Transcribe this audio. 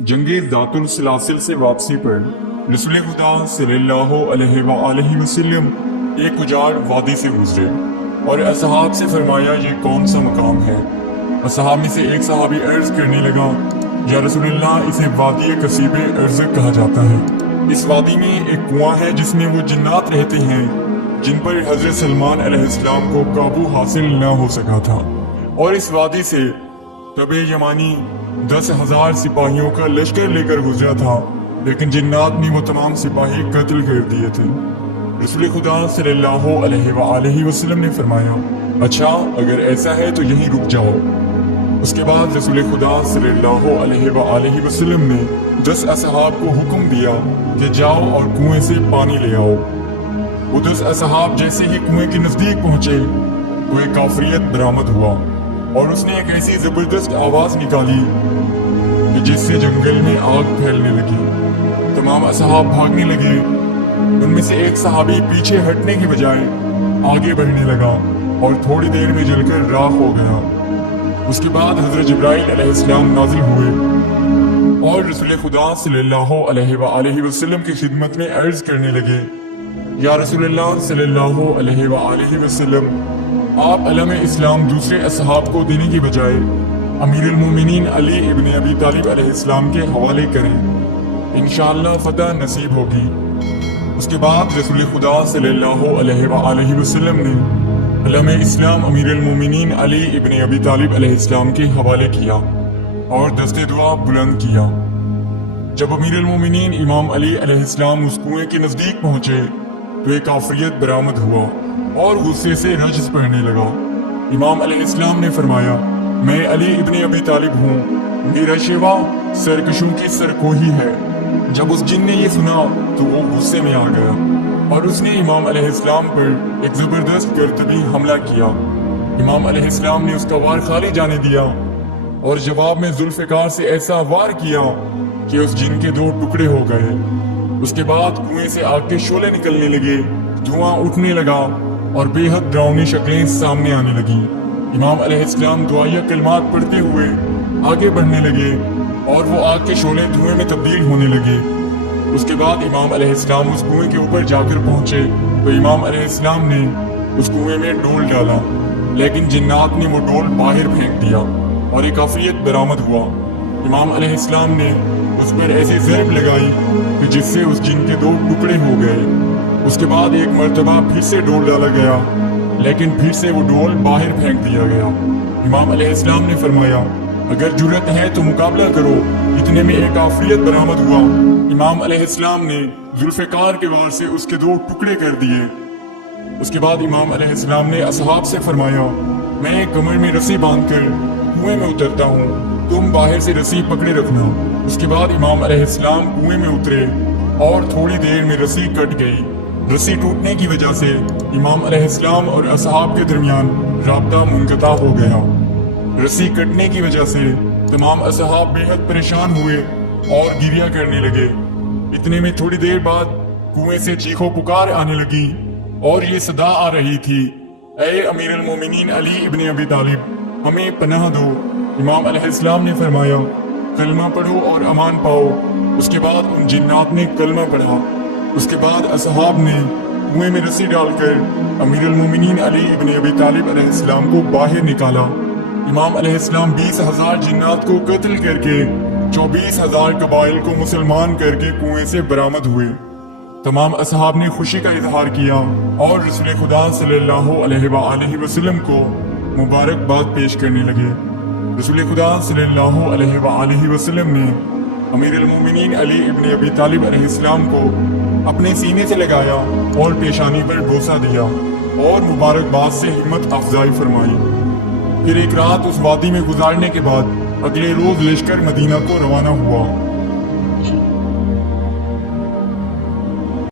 जंगे दातुल सलासिल से वापसी पर रसूल खुदा सल्लल्लाहु अलैहि वसल्लम एक उजाड़ वादी से गुजरे और असहाब से फरमाया, ये कौन सा मकाम है। असहाब में से एक सहाबी अर्ज करने लगा, या रसूलल्लाह, इसे वादी कसीबे अर्ज़ कहा जाता है। इस वादी में एक कुआं है जिसमें वो जिन्नात रहते हैं जिन पर हजरत सलमान अलैहिस्सलाम को काबू हासिल न हो सका था। और इस वादी से तबे यमानी 10,000 सिपाहियों का लश्कर लेकर गुजरा था, लेकिन जिन्नात ने वो तमाम सिपाही कत्ल कर दिए थे। रसूल खुदा सल्लल्लाहु अलैहि वसल्लम ने फरमाया, अच्छा अगर ऐसा है तो यहीं रुक जाओ। उसके बाद रसूल खुदा सल्लल्लाहु अलैहि वसल्लम ने 10 असहाब को हुक्म दिया कि जाओ और कुएं से पानी ले आओ। वो 10 असहाब जैसे ही कुएं के नजदीक पहुंचे तो एक काफरियत बरामद हुआ और उसने एक ऐसी जबरदस्त आवाज निकाली कि जिससे जंगल में आग फैलने लगी। तमाम असहाब भागने लगे। उनमें से एक सहाबी पीछे हटने के बजाय आगे बढ़ने लगा और थोड़ी देर में जलकर राख हो गया। उसके बाद हजरत जिब्राइल अलैहिस्सलाम नाजिल हुए और रसूल खुदा सल्लल्लाहु अलैहि वसल्लम की खिदमत में अर्ज करने लगे, या रसूलल्लाह सल्लल्लाहु अलैहि वसल्लम, आप अलम इस्लाम दूसरे असहाब को देने की बजाय अमीरुल मोमिनीन अली इब्न अबी तालिब अलैहिस्सलाम के हवाले करें, इंशाअल्लाह फतह नसीब होगी। उसके बाद रसूल खुदा सल्लल्लाहु अलैहि वसल्लम ने अलम इस्लाम अमीरुल मोमिनीन अली इब्न अबी तालिब अलैहिस्सलाम के हवाले किया और दस्ते दुआ बुलंद किया। जब अमीरुल मोमिनीन इमाम अली अलैहिस्सलाम उस कुएं के नजदीक पहुंचे तो एक काफरियत बरामद हुआ और गुस्से से रज्स पढ़ने लगा। इमाम अलैहिस्सलाम ने फरमाया, मैं अली इब्न अबी तालिब हूँ, मेरा शेवा सरकशों की सरकोही है। जब उस जिन ने ये सुना तो वो गुस्से में आ गया और उसने इमाम अलैहिस्सलाम पर एक जबरदस्त करतबी हमला किया। इमाम अलैहिस्सलाम ने उसका वार खाली जाने दिया और जवाब में जुल्फ़िकार से ऐसा वार किया कि उस जिन के 2 टुकड़े हो गए। उसके बाद कुएं से आग के शोले निकलने लगे, धुआं उठने लगा और बेहद डरावनी शक्लें सामने आने लगी। इमाम अलैहिस्सलाम दुआया कलमात पढ़ते हुए आगे बढ़ने लगे और वो आग के शोले धुएं में तब्दील होने लगे। उसके बाद इमाम अलैहिस्सलाम उस कुएं के ऊपर जाकर पहुंचे तो इमाम अलैहिस्सलाम ने उस कुएं में डोल डाला, लेकिन जिन्नात ने वो डोल बाहर फेंक दिया और एक काफरियत बरामद हुआ। इमाम अलैहिस्सलाम ने उस पर ऐसी ज़रब लगाई कि जिससे उस जिन के 2 टुकड़े हो गए। उसके बाद एक मर्तबा फिर से डोल डाला गया, लेकिन फिर से वो डोल बाहर फेंक दिया गया। इमाम अलैहिस्सलाम ने फरमाया, अगर जुर्रत है तो मुकाबला करो। इतने में एक काफरियत बरामद हुआ। इमाम अलैहिस्सलाम ने जुल्फ़िकार के वार से उसके 2 टुकड़े कर दिए। उसके बाद इमाम अलैहिस्सलाम ने असहाब से फरमाया, मैं कमर में रस्सी बांधकर कुएं में उतरता हूँ, तुम बाहर से रस्सी पकड़े रखना। उसके बाद इमाम अलैहिस्सलाम कुएं में उतरे और थोड़ी देर में रस्सी कट गई। रस्सी टूटने की वजह से इमाम अलैहिस्सलाम और असहाब के दरमियान राब्ता मुनक़ता हो गया। रस्सी कटने की वजह से तमाम असहाब बेहद परेशान हुए और गिरिया करने लगे। इतने में थोड़ी देर बाद कुएं से चीखो पुकार आने लगी और ये सदा आ रही थी, ऐ अमीरुल मोमिनीन अली इब्न अबी तालिब, हमें पनाह दो। इमाम अलैहिस्सलाम ने फरमाया, कलमा पढ़ो और अमान पाओ। उसके बाद उन जिन्नात ने कलमा पढ़ा। उसके बाद असहाब ने कुएं में रस्सी डालकर अमीरुल मोमिनीन अली इब्न अबी तालिब अलैहिस्सलाम को बाहर निकाला। इमाम अलैहिस्सलाम 20,000 जिन्नात को कत्ल करके 24,000 कबाइल को मुसलमान करके कुएं से बरामद हुए। तमाम असहाब ने खुशी का इजहार किया और रसूल खुदा सल्लल्लाहु अलैहि वसल्लम को मुबारकबाद पेश करने लगे। रसूल खुदा सल्लल्लाहु अलैहि वसल्लम ने अमीरुल मोमिनीन अली इब्न अबी तालिब अलैहिस्सलाम को अपने सीने से लगाया और पेशानी पर बोसा दिया और मुबारकबाद से हिम्मत अफजाई फरमाई। फिर एक रात उस वादी में गुजारने के बाद अगले रोज लश्कर मदीना को रवाना हुआ।